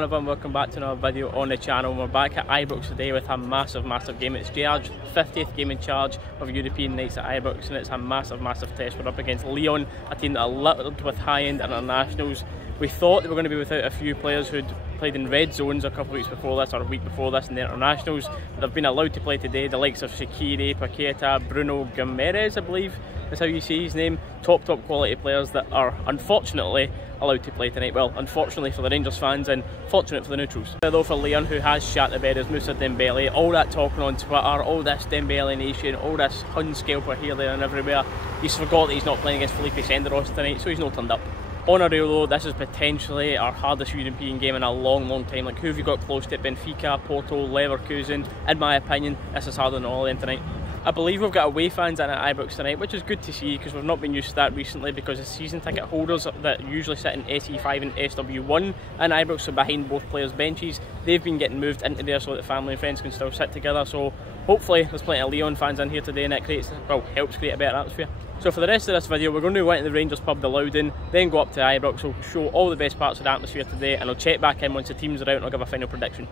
on everyone, welcome back to another video on the channel. We're back at Ibrox today with a massive game. It's JR's 50th game in charge of European nights at Ibrox, and it's a massive test. We're up against Lyon, a team that are littered with high-end internationals. We thought they were going to be without a few players who'd played in red zones a couple of weeks before this, or a week before this in the internationals. But they've been allowed to play today. The likes of Shaqiri, Paqueta, Bruno Guimaraes, I believe is how you say his name. Top quality players that are unfortunately allowed to play tonight. Well, unfortunately for the Rangers fans and fortunate for the neutrals. Though for Lyon, who has shat the bed, is Moussa Dembele. All that talking on Twitter, all this Dembele nation, all this Hun scalper here, there and everywhere. He's forgot that he's not playing against Felipe Senderos tonight, so he's not turned up. On a real though, this is potentially our hardest European game in a long time. Like, who have you got close to it? Benfica, Porto, Leverkusen. In my opinion, this is harder than all of them tonight. I believe we've got away fans in at Ibrox tonight, which is good to see because we've not been used to that recently, because the season ticket holders that usually sit in SE5 and SW1 and Ibrox are behind both players' benches. They've been getting moved into there so that family and friends can still sit together. So hopefully there's plenty of Lyon fans in here today, and that helps create a better atmosphere. So for the rest of this video, we're going to go into the Rangers pub, the Lyon, then go up to Ibrox. We'll show all the best parts of the atmosphere today, and I'll check back in once the teams are out and I'll give a final prediction.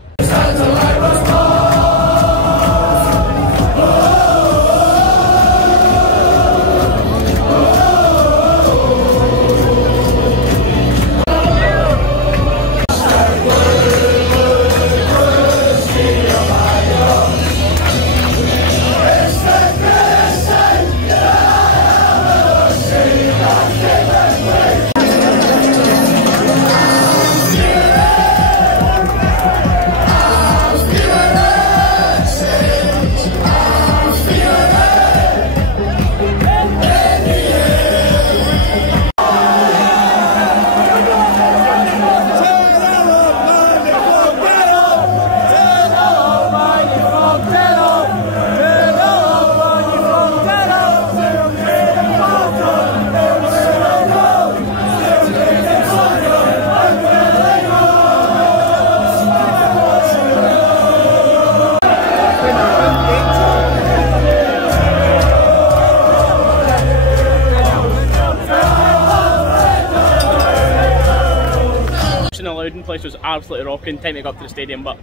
The place was absolutely rocking. Time to go up to the stadium, but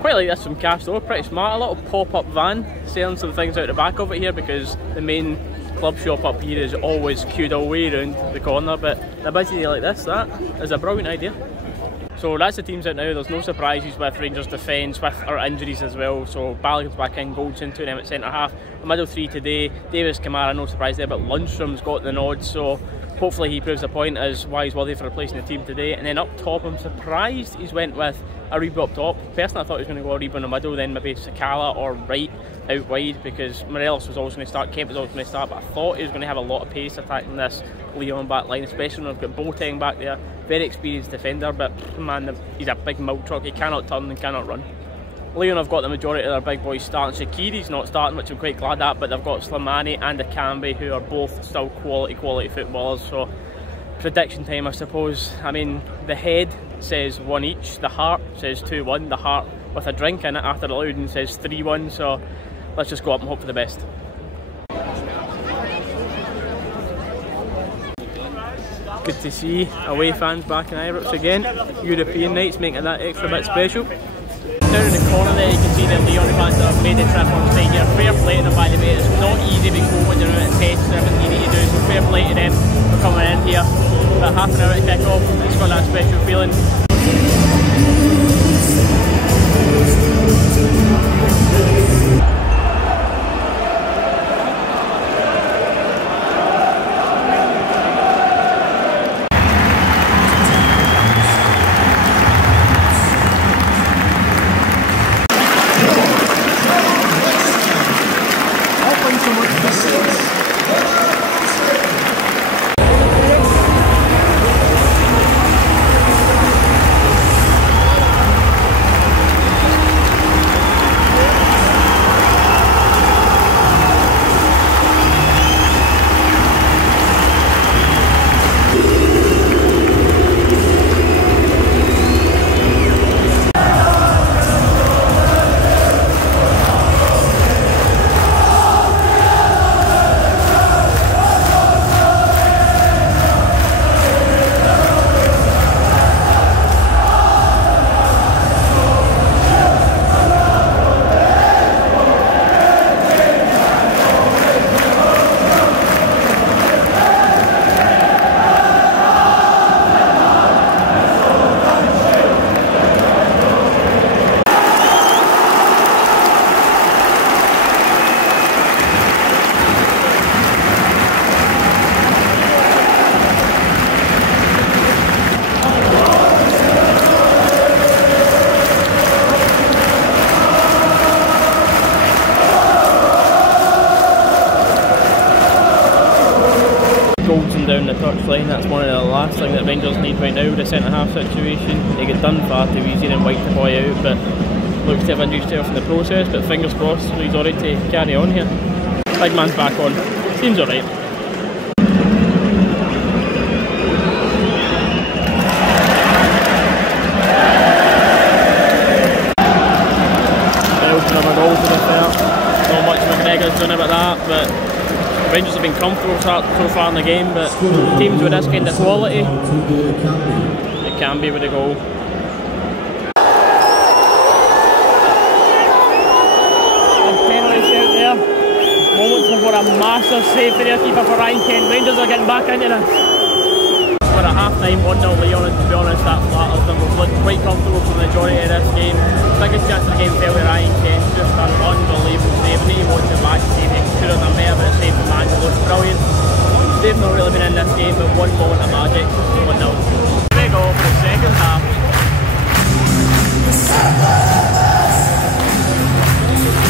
quite like this from Cash though, pretty smart. A little pop-up van selling some things out the back of it here, because the main club shop up here is always queued all the way around the corner, but a busy day like this, that is a brilliant idea. So that's the teams out now. There's no surprises with Rangers defence, with our injuries as well. So Balogun's back in, Goldson, two of them at centre half. The middle three today, Davis, Kamara, no surprise there, but Lundstrom's got the nod, so hopefully he proves a point as why he's worthy for replacing the team today. And then up top, I'm surprised he's went with Aribo up top. Personally, I thought he was going to go Aribo in the middle, then maybe Sakala or Wright out wide, because Morelos was always going to start, Kemp was always going to start, but I thought he was going to have a lot of pace attacking this Lyon back line, especially when we've got Boateng back there. Very experienced defender, but man, he's a big milk truck. He cannot turn and cannot run. Lyon have got the majority of their big boys starting. Shaqiri's not starting, which I'm quite glad at, but they've got Slimani and Akambi, who are both still quality footballers. So prediction time, I suppose. I mean, the head says 1 each, the heart says 2-1. The heart with a drink in it after the Lyon says 3-1. So let's just go up and hope for the best. Good to see away fans back in Ibrox again. European nights making it that extra bit special. Down in the corner there you can see the Lyon fans that have made the trip on site here. Fair play to them, by the way. It's not easy to go when you're out at tests and everything you need to do, so fair play to them for coming in here. About half an hour to kick off, it's got that special feeling. come down the touchline. That's one of the last things that Rangers need right now with the centre half situation. They get done far too easy and wipe the boy out, but looks to have injured himself in the process, but fingers crossed he's alright to carry on here. Big man's back on. Seems alright. Not much McGregor's done about that, but Rangers have been comfortable so far in the game, but teams with this kind of quality, it can be with a goal. Penalty shout there. Moments for a massive save for their keeper for Ryan Kent. Rangers are getting back into this. We're at half time, 1-0 Lyon, and to be honest that flatters them. We've looked quite comfortable for the majority of this game. Biggest chance of the game fell to Ryan Kent, just an unbelievable save. I need to watch it back to see if he could have done better, but the save from Angelo was brilliant. They've not really been in this game, but one moment of magic, 1-0. Here we go for the second half.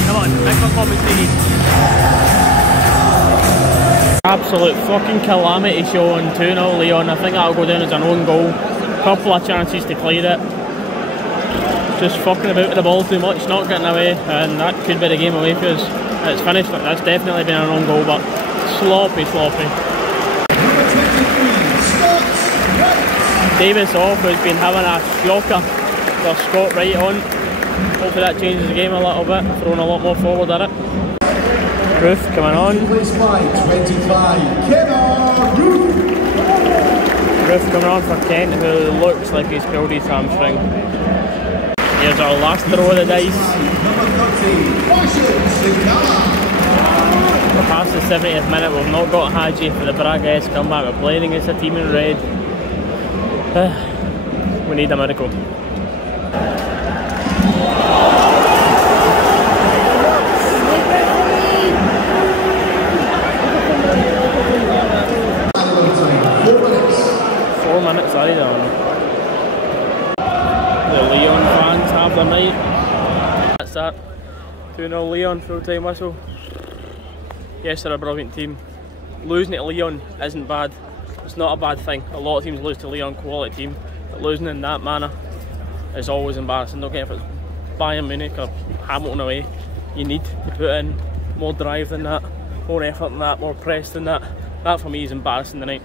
Come on, big performance we need. Absolute fucking calamity show on 2-0 Lyon. I think that'll go down as an own goal. Couple of chances to clear it. Just fucking about with the ball too much, not getting away, and that could be the game away for us. It's finished. That's definitely been an own goal, but sloppy. Davis off, who's been having a shocker for Scott Wright on. Hopefully that changes the game a little bit, throwing a lot more forward at it. Roof coming on. Roof coming on for Kent, who looks like he's pulled his hamstring. Here's our last throw of the dice. We're past the 70th minute, we've not got Hadji for the Braga-esque comeback. We're playing against a team in red. We need a miracle. Sorry, the Lyon fans have their night. That's that. 2-0 Lyon, full time whistle. Yes, they're a brilliant team. Losing to Lyon isn't bad. It's not a bad thing. A lot of teams lose to Lyon, quality team, but losing in that manner is always embarrassing. Don't care if it's Bayern Munich or Hamilton away. You need to put in more drive than that, more effort than that, more press than that. That for me is embarrassing tonight.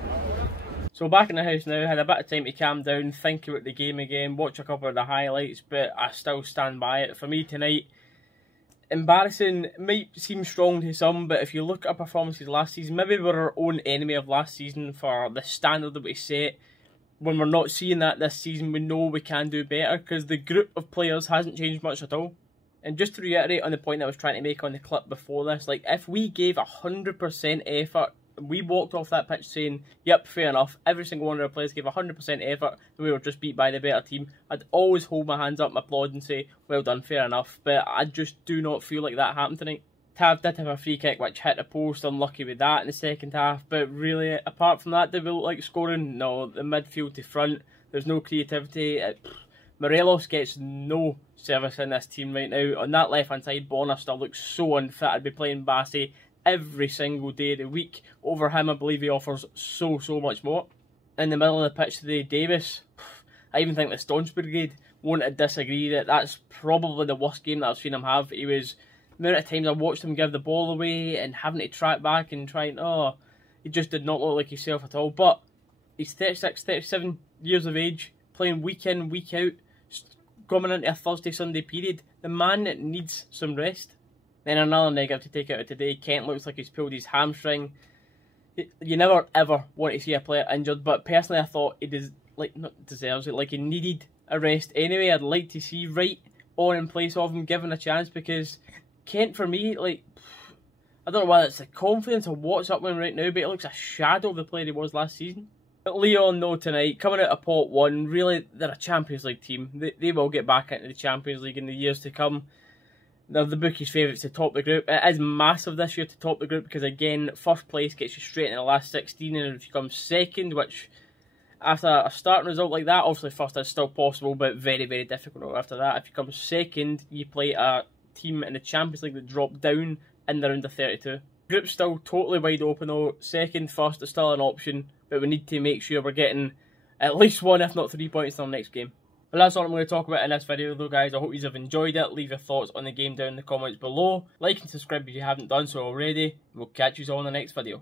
So back in the house now, had a bit of time to calm down, think about the game again, watch a couple of the highlights, but I still stand by it. For me tonight, embarrassing might seem strong to some, but if you look at our performances last season, maybe we're our own enemy of last season for the standard that we set. When we're not seeing that this season, we know we can do better because the group of players hasn't changed much at all. And just to reiterate on the point I was trying to make on the clip before this, like if we gave 100% effort, we walked off that pitch saying, yep, fair enough, every single one of our players gave 100% effort and we were just beat by the better team, I'd always hold my hands up and applaud and say, well done, fair enough. But I just do not feel like that happened tonight. Tav did have a free kick which hit the post, unlucky with that in the second half, but really, apart from that, did we look like scoring? No, the midfield to front, there's no creativity. Morelos gets no service in this team right now. On that left hand side, Bonner still looks so unfit. I'd be playing Bassey every single day of the week. Over him, I believe he offers so much more. In the middle of the pitch today, Davis, I even think the Staunch Brigade won't disagree that that's probably the worst game that I've seen him have. He was, the amount of times I watched him give the ball away and having to track back and trying, he just did not look like himself at all. But he's 36, 37 years of age, playing week in, week out, coming into a Thursday, Sunday period. The man needs some rest. Then another negative to take out of today, Kent looks like he's pulled his hamstring. You never ever want to see a player injured, but personally I thought he deserves it, like he needed a rest anyway. I'd like to see Wright on in place of him, given a chance, because Kent for me, like, I don't know whether it's the confidence or what's up with him right now, but it looks a shadow of the player he was last season. But Lyon though tonight, coming out of pot 1, really they're a Champions League team. They will get back into the Champions League in the years to come. They're the bookies' favourites to top the group. It is massive this year to top the group because, again, first place gets you straight in the last 16, and if you come second, which after a starting result like that, obviously first is still possible, but very difficult after that. If you come second, you play a team in the Champions League that dropped down in the round of 32. Group's still totally wide open though. Second, first is still an option, but we need to make sure we're getting at least 1 if not 3 points in our next game. Well, that's all I'm going to talk about in this video though, guys. I hope you have enjoyed it. Leave your thoughts on the game down in the comments below. Like and subscribe if you haven't done so already. We'll catch you all in the next video.